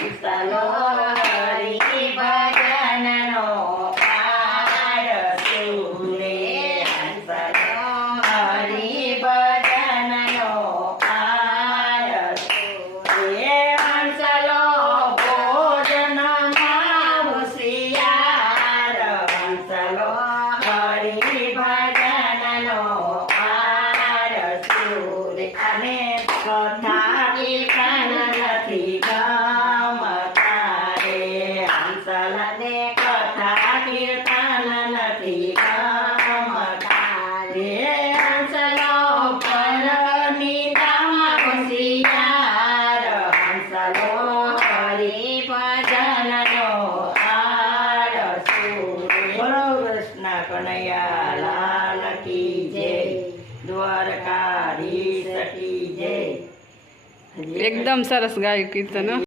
હંસલો હરિ ભજનનો પાડશું રે હંસલો હરિ ભજનનો પાડશું રે હંસલો ભોજનમાં હોશિયાર હંસલો હરિ ભજનનો પાડશું રે અને કથા કીર્તન નથી ગમતા રે હંસલને કથા કીર્તન નથી ગમતા રે હંસલો પરનિદામાં હોશિયાર હંસલો હરિ ભજનનો આરસું રે બોલો કૃષ્ણ કનૈયા લાલ કી જય દ્વારકાધીશ કી જય એકદમ સરસ ગાયું કીર્તન હો.